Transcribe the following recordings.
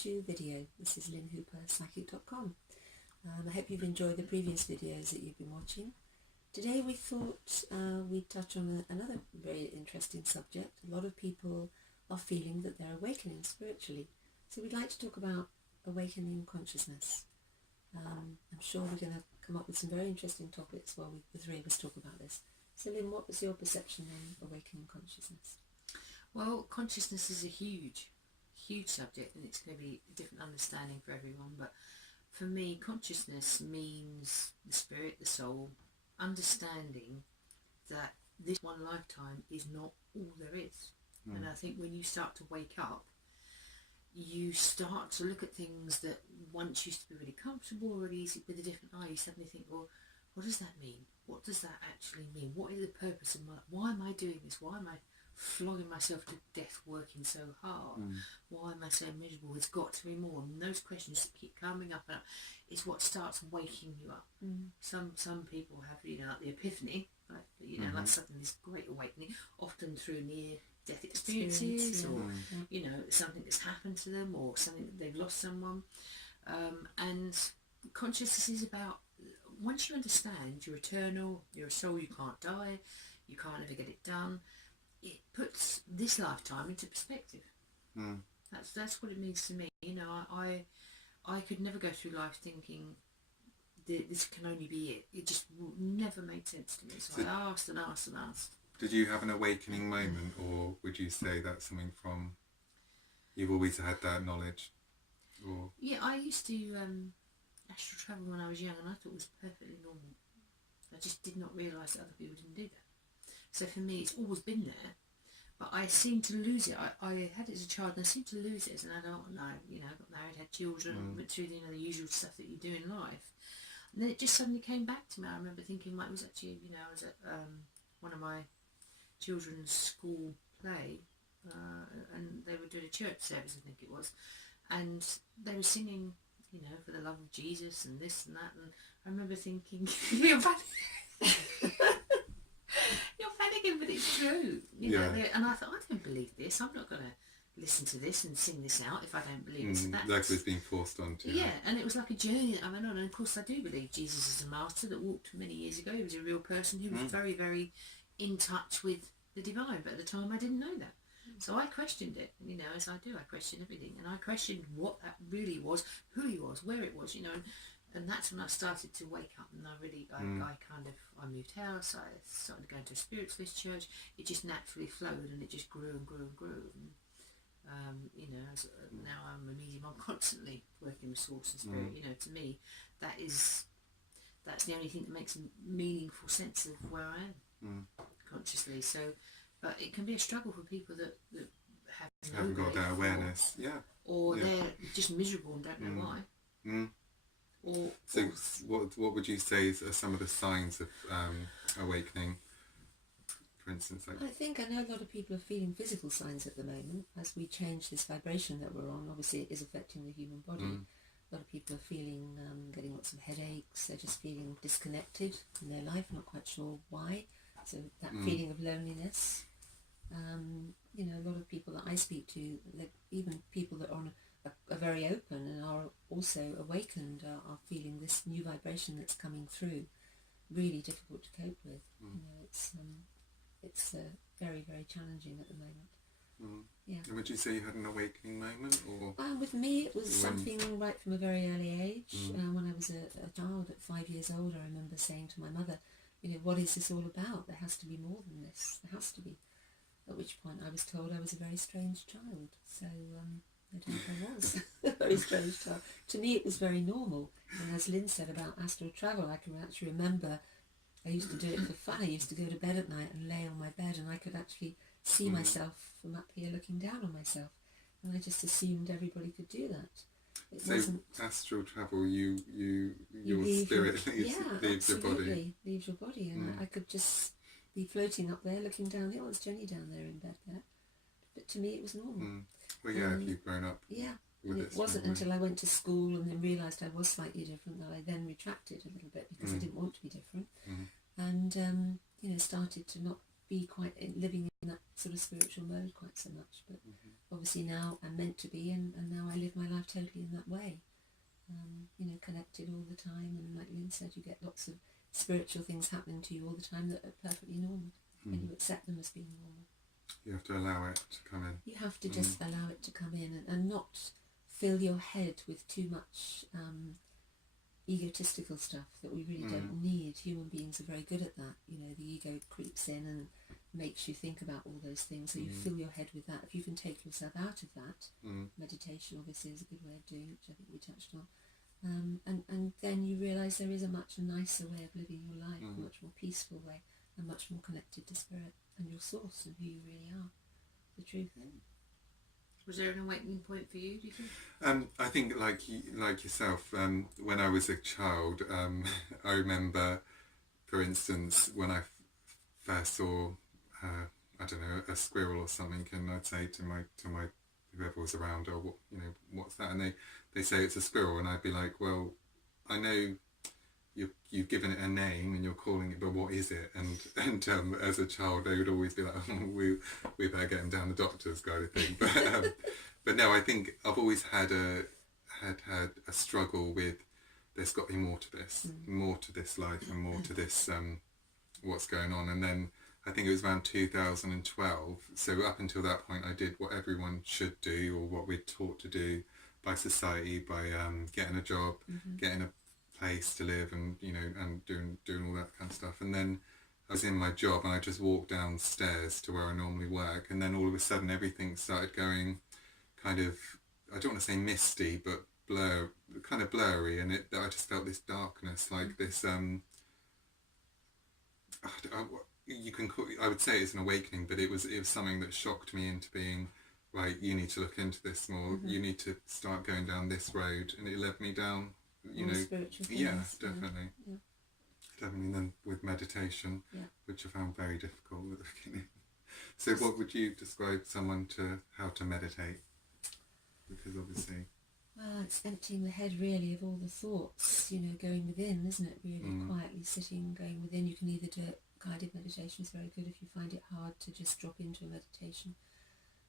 to video. This is Lynn Hooper Psychic.com. I hope you've enjoyed the previous videos that you've been watching. Today we thought we'd touch on another very interesting subject. A lot of people are feeling that they're awakening spiritually. So we'd like to talk about awakening consciousness. I'm sure we're going to come up with some very interesting topics while the three of us talk about this. So Lynn, what was your perception on awakening consciousness? Well, consciousness is a huge subject, and it's going to be a different understanding for everyone. But for me, consciousness means the spirit, the soul, understanding that this one lifetime is not all there is. And I think when you start to wake up, you start to look at things that once used to be really comfortable, really easy, with a different eye. You suddenly think, well, what does that mean? What does that actually mean? What is the purpose of my life? Why am I doing this? Why am I flogging myself to death working so hard? Why am I so miserable? There's got to be more. And those questions that keep coming up and up is what starts waking you up. Some people have, like the epiphany, like, like suddenly this great awakening, often through near-death experiences, or something that's happened to them, or something that they've lost someone. And consciousness is about, once you understand you're eternal, you're a soul, you can't die, you can't ever get it done, it puts this lifetime into perspective. That's what it means to me. I could never go through life thinking this can only be it. It just never made sense to me. So I asked and asked and asked. Did you have an awakening moment, or would you say that's something from you've always had that knowledge? Or yeah, I used to astral travel when I was young, and I thought it was perfectly normal. I just did not realise that other people didn't do that. So for me, it's always been there, but I seemed to lose it. I had it as a child, and I seemed to lose it as an adult. And I got married, had children, went through the usual stuff that you do in life. And then it just suddenly came back to me. I remember thinking, it was actually, I was at one of my children's school play, and they were doing a church service, I think it was, and they were singing, for the love of Jesus and this and that, and I remember thinking, you're panicking, but it's true, and I thought, I don't believe this, I'm not going to listen to this and sing this out if I don't believe it. So like it was being forced onto you. Yeah, and it was like a journey that I went on, and of course I do believe Jesus is a master that walked many years ago. He was a real person who was very, very in touch with the divine, but at the time I didn't know that. So I questioned it, as I do, I question everything, and I questioned what that really was, who he was, where it was, and that's when I started to wake up, and I moved house, I started going to a spiritualist church. It just naturally flowed, and it just grew and grew and grew. And, now I'm a medium, I'm constantly working with source and spirit. To me, that's the only thing that makes a meaningful sense of where I am consciously. So, but it can be a struggle for people that haven't got that awareness, or they're just miserable and don't know why. What would you say are some of the signs of awakening? For instance, I think I know a lot of people are feeling physical signs at the moment as we change this vibration that we're on. Obviously, it is affecting the human body. A lot of people are feeling, getting lots of headaches. They're just feeling disconnected in their life, not quite sure why. So that feeling of loneliness. A lot of people that I speak to, even people that are very open and are also awakened, are feeling this new vibration that's coming through. Really difficult to cope with. It's very, very challenging at the moment. And would you say you had an awakening moment, or? With me, it was something right from a very early age. When I was a child at 5 years old, I remember saying to my mother, what is this all about? There has to be more than this. There has to be. At which point I was told I was a very strange child. So I don't think I was a very strange child. To me, it was very normal. And as Lynn said about astral travel, I can actually remember I used to do it for fun. I used to go to bed at night and lay on my bed, and I could actually see myself from up here looking down on myself. And I just assumed everybody could do that. It wasn't astral travel. Your spirit leaves the body. Leaves your body, and I could just be floating up there, looking down. Oh, it's Jenny down there in bed there. But to me, it was normal. Well, if you've grown up. And it wasn't until I went to school and then realised I was slightly different that I then retracted a little bit because I didn't want to be different, and started to not be quite living in that sort of spiritual mode quite so much, but obviously now I'm meant to be, and now I live my life totally in that way. You know, connected all the time, and like Lynn said, you get lots of spiritual things happening to you all the time that are perfectly normal, and you accept them as being normal. You have to allow it to come in. You have to just allow it to come in, and not fill your head with too much egotistical stuff that we really don't need. Human beings are very good at that. You know, the ego creeps in and makes you think about all those things, so you fill your head with that. If you can take yourself out of that, meditation obviously is a good way of doing it, which I think we touched on. And then you realise there is a much nicer way of living your life, a much more peaceful way, and much more connected to spirit and your source and who you really are, the truth. Was there an awakening point for you, do you think? I think like yourself, when I was a child, I remember, for instance, when I first saw, I don't know, a squirrel or something, and I'd say to my whoever was around, oh, what, you know, what's that? And they say it's a squirrel, and I'd be like, well, I know you've given it a name and you're calling it, but what is it? And as a child, they would always be like, oh, we better get him down the doctor's kind of thing. But no, I think I've always had a struggle with, there's got to be more to this, more to this life, and more to this what's going on. And then I think it was around 2012. So up until that point, I did what everyone should do, or what we're taught to do by society, by getting a job, getting a place to live, and you know, and doing all that kind of stuff. And then I was in my job, and I just walked downstairs to where I normally work, and then all of a sudden everything started going kind of, I don't want to say misty, but kind of blurry, and I just felt this darkness, like this I would say it's an awakening, but it was something that shocked me into being, right, you need to look into this more, you need to start going down this road, and it led me down, you know, spiritual things, yeah, definitely. Definitely. And then with meditation, which I found very difficult at the beginning. So what would you describe someone to how to meditate? Because obviously, well, it's emptying the head really of all the thoughts, you know, going within, isn't it? Really quietly sitting, going within. You can either do it, guided meditation is very good if you find it hard to just drop into a meditation.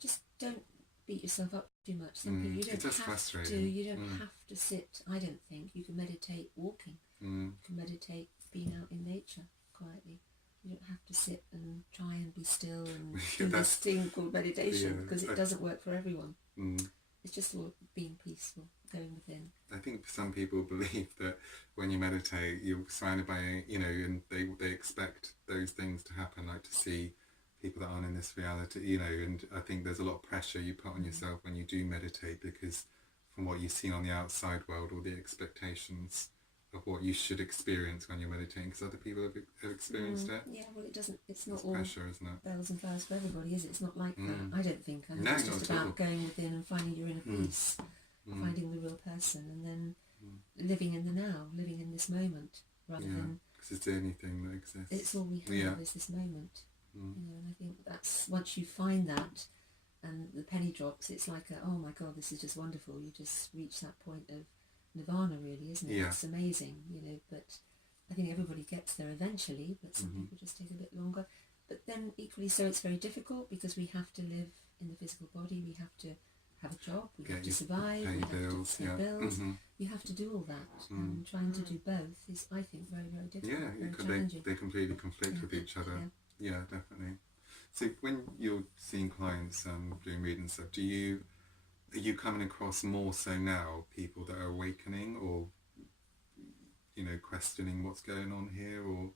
Just don't beat yourself up too much. Simply, you don't have to. You don't have to sit. I don't think you can meditate walking. You can meditate being out in nature quietly. You don't have to sit and try and be still and do this thing called meditation, because it doesn't work for everyone. It's just all being peaceful, going within. I think some people believe that when you meditate, you're surrounded by, you know, and they expect those things to happen, like to see people that aren't in this reality, you know, and I think there's a lot of pressure you put on yourself when you do meditate, because from what you see on the outside world, or the expectations of what you should experience when you're meditating, because other people have experienced it. Yeah, well, it's not it's all pressure, isn't it? bells and flowers for everybody, is it? It's not like that, I don't think. I think it's just about going within and finding your inner peace, finding the real person, and then living in the now, living in this moment, rather than... because it's the only thing that exists. It's all we have is this moment. You know, and I think that's, once you find that, and the penny drops, it's like, oh my God, this is just wonderful. You just reach that point of nirvana, really, isn't it? Yeah. It's amazing, you know, but I think everybody gets there eventually, but some people just take a bit longer. But then equally so, it's very difficult, because we have to live in the physical body, we have to have a job, we have to survive, we have to pay bills, you have to do all that, and trying to do both is, I think, very, very difficult. They completely conflict with each other. Yeah, definitely. So when you're seeing clients doing readings, stuff, are you coming across more so now people that are awakening, or, you know, questioning what's going on here, or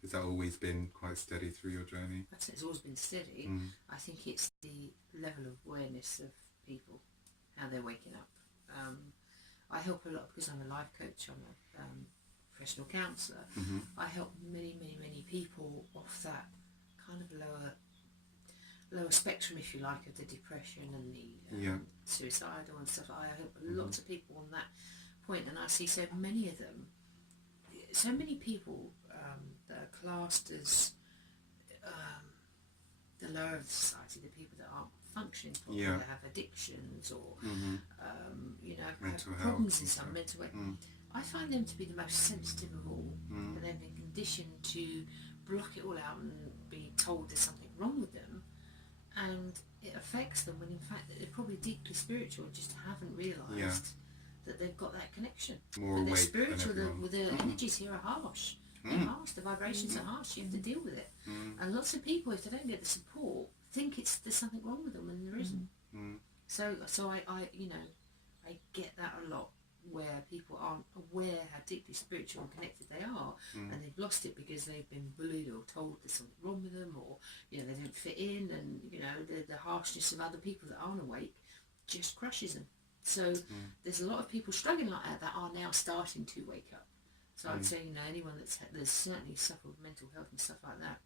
has that always been quite steady through your journey? I'd say it's always been steady. I think it's the level of awareness of people, how they're waking up. I help a lot because I'm a life coach, I'm a professional counsellor. I help many, many, many people off that kind of lower spectrum, if you like, of the depression and the suicidal and stuff. I help lots of people on that point, and I see so many of them, so many people that are classed as the lower of the society, the people that aren't functioning properly, that have addictions, or you know, mental have problems health in some mental way. I find them to be the most sensitive of all, and they've been conditioned to block it all out and be told there's something wrong with them, and it affects them when in fact they're probably deeply spiritual, just haven't realised that they've got that connection. More but they're awake spiritual, than everyone. the energies here are harsh. They're harsh, the vibrations are harsh, you have to deal with it. And lots of people, if they don't get the support, think there's something wrong with them when there isn't. So I you know, I get that a lot, where people aren't aware how deeply spiritual and connected they are, and they've lost it because they've been bullied or told there's something wrong with them, or you know, they don't fit in, and you know, the harshness of other people that aren't awake just crushes them. So there's a lot of people struggling like that are now starting to wake up. So I'd say, you know, anyone that's certainly suffered with mental health and stuff like that,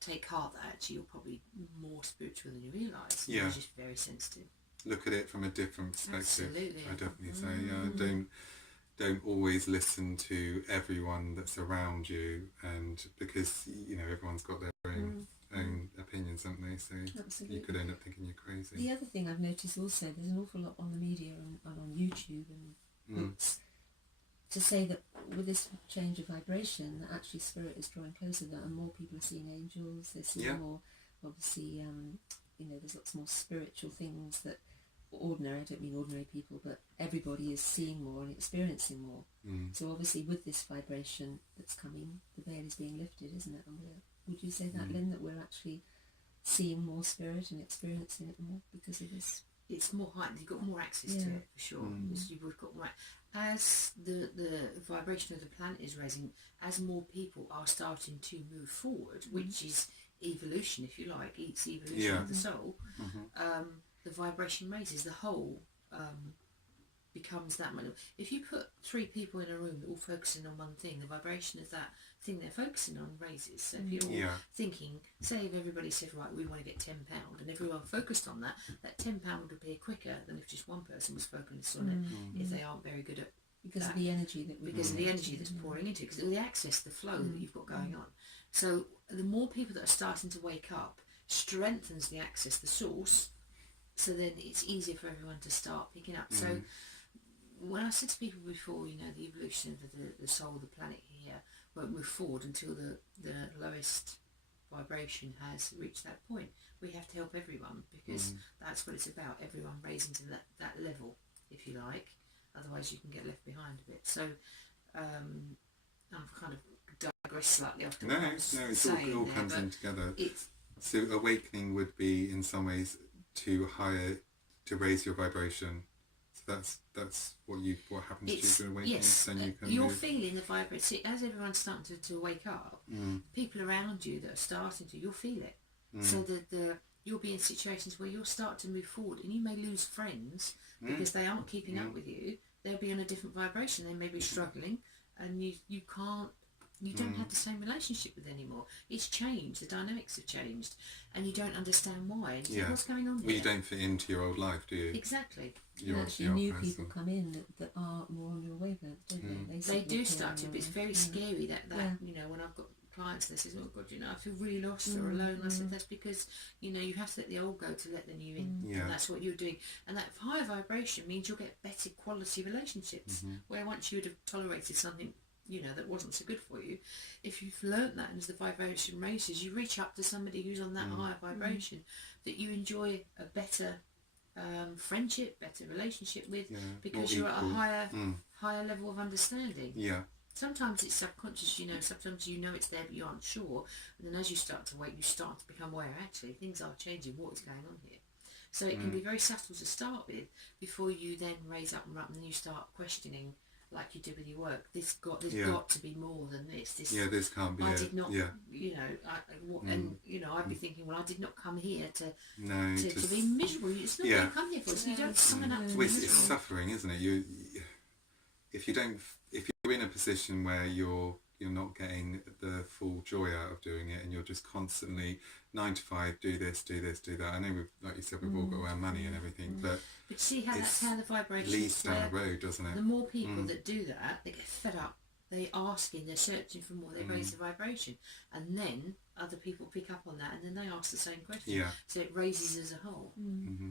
take heart that actually you're probably more spiritual than you realise. Yeah. You're just very sensitive. Look at it from a different perspective. Absolutely. I definitely say, don't always listen to everyone that's around you, and because you know everyone's got their own opinions, haven't they? So Absolutely. you could end up thinking you're crazy. The other thing I've noticed also, there's an awful lot on the media and on YouTube and books to say that with this change of vibration, that actually spirit is drawing closer, and more people are seeing angels, they're seeing more, obviously, you know, there's lots more spiritual things that ordinary, I don't mean ordinary people, but everybody is seeing more and experiencing more. So obviously with this vibration that's coming, the veil is being lifted, isn't it? And would you say that, Lynn, that we're actually seeing more spirit and experiencing it more because of this? It's more heightened. You've got more access to it, for sure. You've got more. As the vibration of the planet is raising, as more people are starting to move forward, which is evolution, if you like, it's evolution of the soul, the vibration raises, the whole becomes that much. If you put 3 people in a room all focusing on one thing, the vibration of that thing they're focusing on raises. So if you're thinking, say if everybody said, right, we want to get £10, and everyone focused on that, that £10 would appear quicker than if just one person was focused on it, if they aren't very good at because that. of the energy that because of the energy that's pouring into it, because of the access, the flow that you've got going on. So the more people that are starting to wake up strengthens the access, the source, so then it's easier for everyone to start picking up. So when I said to people before, you know, the evolution of the soul of the planet here won't move forward until the lowest vibration has reached that point. We have to help everyone, because that's what it's about, everyone raising to that level, if you like. Otherwise you can get left behind a bit. So I've kind of digressed slightly after what I was saying it all there, comes but in together. it's, So awakening would be in some ways to raise your vibration. So that's what happens to you during awakening. yes, Then you can you're move. feeling the vibration. See, as everyone's starting to wake up, people around you that are starting to, you'll feel it. So you'll be in situations where you'll start to move forward, and you may lose friends because they aren't keeping up with you. They'll be on a different vibration. They may be struggling, and you don't have the same relationship with them anymore. It's changed. The dynamics have changed, and you don't understand why. And you think, what's going on here? Well, you don't fit into your old life, do you? Exactly. You're and actually your new person. people come in that are more on your wavelength, don't they? They do start to, but it's very scary that you know, when I've got clients that says, oh God, you know, I feel really lost or alone. I said, that's because, you know, you have to let the old go to let the new in. And that's what you're doing. And that higher vibration means you'll get better quality relationships, where once you would have tolerated something, you know, that wasn't so good for you, if you've learnt that, and as the vibration raises, you reach up to somebody who's on that higher vibration that you enjoy a better friendship, better relationship with, because you're at a higher level of understanding. Sometimes it's subconscious, you know, sometimes you know it's there but you aren't sure, and then as you start to wake, you start to become aware, actually things are changing, what is going on here? So it can be very subtle to start with, before you then raise up and then you start questioning, like you did with your work. There's got to be more than this. This can't be I it. did not, you know, and you know, I'd be thinking, well, I did not come here to be miserable. It's not what you come here for. So you don't summon up to be It's miserable. suffering, isn't it? If you're in a position where you're not getting the full joy out of doing it, and you're just constantly 9 to 5, do this, do that. I know, like you said, we've all got our money and everything, but see how that's how the vibration leads down the road, doesn't it? The more people that do that, they get fed up. they're asking, they're searching for more, they raise the vibration, and then other people pick up on that, and then they ask the same question. Yeah. So it raises as a whole.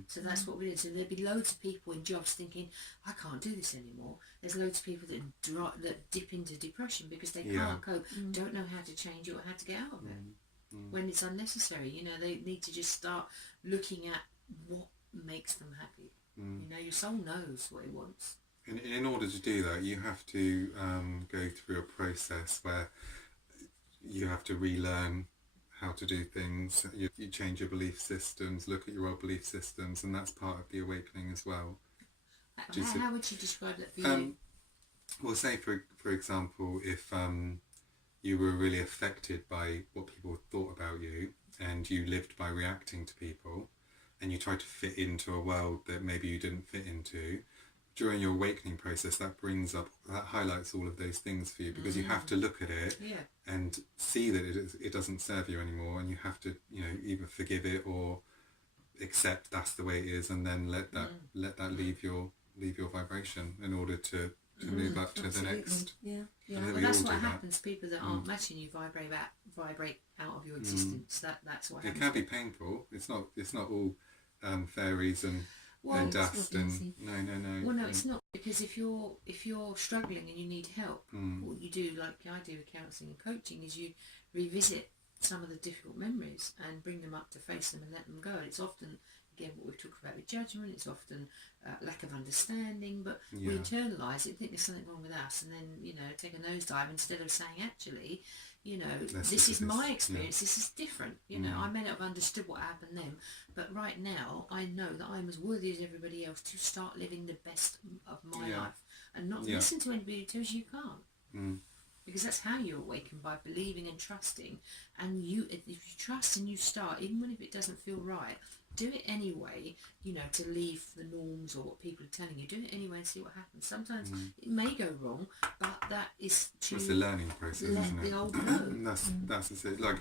So that's what we do. So there'd be loads of people in jobs thinking, I can't do this anymore. There's loads of people that dip into depression because they can't cope, don't know how to change it or how to get out of it. When it's unnecessary, you know, they need to just start looking at what makes them happy. You know, your soul knows what it wants. In order to do that, you have to go through a process where you have to relearn how to do things. You change your belief systems, look at your old belief systems, and that's part of the awakening as well. How would you describe that for you? Well, say for example, if you were really affected by what people thought about you, and you lived by reacting to people, and you tried to fit into a world that maybe you didn't fit into, during your awakening process, that highlights all of those things for you, because you have to look at it and see that it doesn't serve you anymore, and you have to, you know, either forgive it or accept that's the way it is, and then let that leave your vibration in order to move up to the next. Yeah. Well, that's what happens. People that aren't matching you vibrate out of your existence. That's what happens. It can be painful. It's not all fairies and dust and no. Well, no, it's not, because if you're struggling and you need help, what you do, like I do with counselling and coaching, is you revisit some of the difficult memories and bring them up to face them and let them go. It's often, again, what we've talked about with judgment. It's often lack of understanding, but we internalise it, think there's something wrong with us, and then, you know, take a nosedive instead of saying, actually, you know, this is my experience, this is different, you know, I may not have understood what happened then, but right now I know that I'm as worthy as everybody else to start living the best of my life, and not listen to anybody who tells you can't. Because that's how you awaken, by believing and trusting. And if you trust and you start, even if it doesn't feel right, do it anyway, you know, to leave the norms or what people are telling you. Do it anyway and see what happens. Sometimes it may go wrong, but that is to it's a learning process, isn't it? The old know. That's it. Like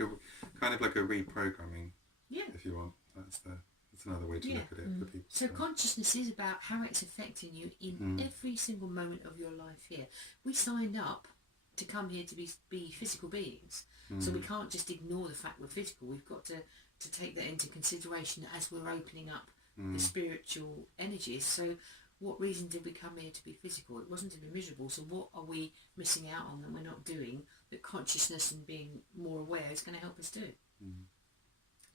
kind of like a reprogramming. Yeah. If you want, that's another way to look at it for people. So consciousness is about how it's affecting you in every single moment of your life here. We signed up to come here to be physical beings, so we can't just ignore the fact we're physical. We've got to take that into consideration as we're opening up the spiritual energies. So what reason did we come here to be physical? It wasn't to be miserable. So what are we missing out on that we're not doing, that consciousness and being more aware is going to help us do?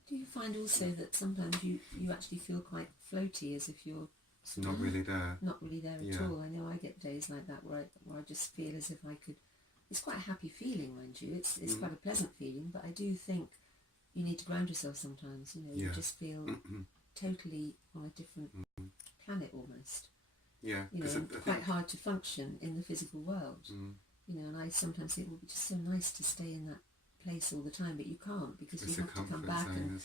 Do you find also that sometimes you actually feel quite floaty, as if you're sort Not of really there. Not really there at all. I know I get days like that where I just feel as if I could. It's quite a happy feeling, mind you. It's quite a pleasant feeling, but I do think you need to ground yourself sometimes. You know, you just feel totally on a different planet almost. Yeah, you know, quite hard to function in the physical world. You know, and I sometimes think it would be just so nice to stay in that place all the time, but you can't, because you have to come back and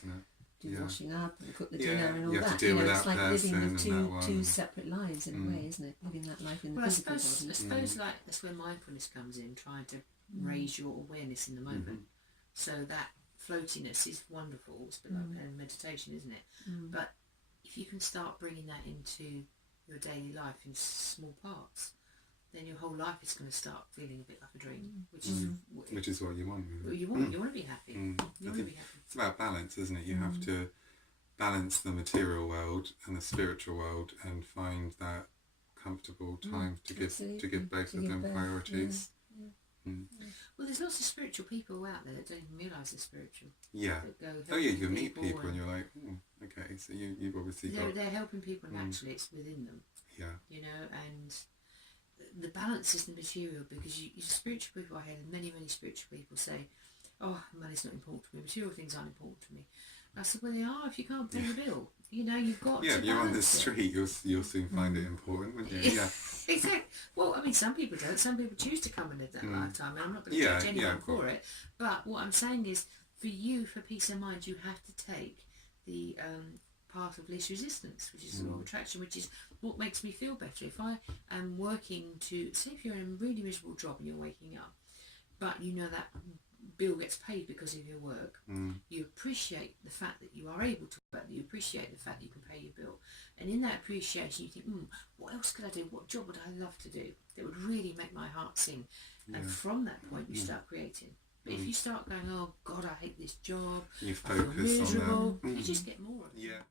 do washing up and cook the dinner and all you have that. To deal with it's that like living with and two separate lives in a way, isn't it? Living that life in the physical body. I suppose like that's where mindfulness comes in, trying to raise your awareness in the moment. So that floatiness is wonderful. It's a bit like meditation, isn't it? But if you can start bringing that into your daily life in small parts, then your whole life is going to start feeling a bit like a dream, which is what you want. Really. You want to be happy. You want to be happy. It's about balance, isn't it? You have to balance the material world and the spiritual world, and find that comfortable time to give both of them priorities. Well, there's lots of spiritual people out there that don't even realise they're spiritual. Yeah. You meet people and you're like, okay, so you've obviously they're helping people, and actually it's within them. Yeah. You know, and the balance is the material, because you spiritual people, I hear many spiritual people say, oh, money's not important to me, material things aren't important to me. I said, well, they are if you can't pay the bill. You know, you've got to if you're on the street, you'll soon find it important, wouldn't you? Yeah. Exactly. Well, I mean, some people don't. Some people choose to come and live that lifetime, and I'm not going to judge anyone for it. But what I'm saying is, for you, for peace of mind, you have to take the path of least resistance, which is the law of attraction, which is what makes me feel better. If I am working to, say if you're in a really miserable job and you're waking up, but you know that bill gets paid because of your work, you appreciate the fact that you are able to work, you appreciate the fact that you can pay your bill, and in that appreciation you think, what else could I do, what job would I love to do that would really make my heart sing, And from that point, you start creating. But if you start going, oh God, I hate this job, you I feel focus on miserable, that. you just get more of it. Yeah.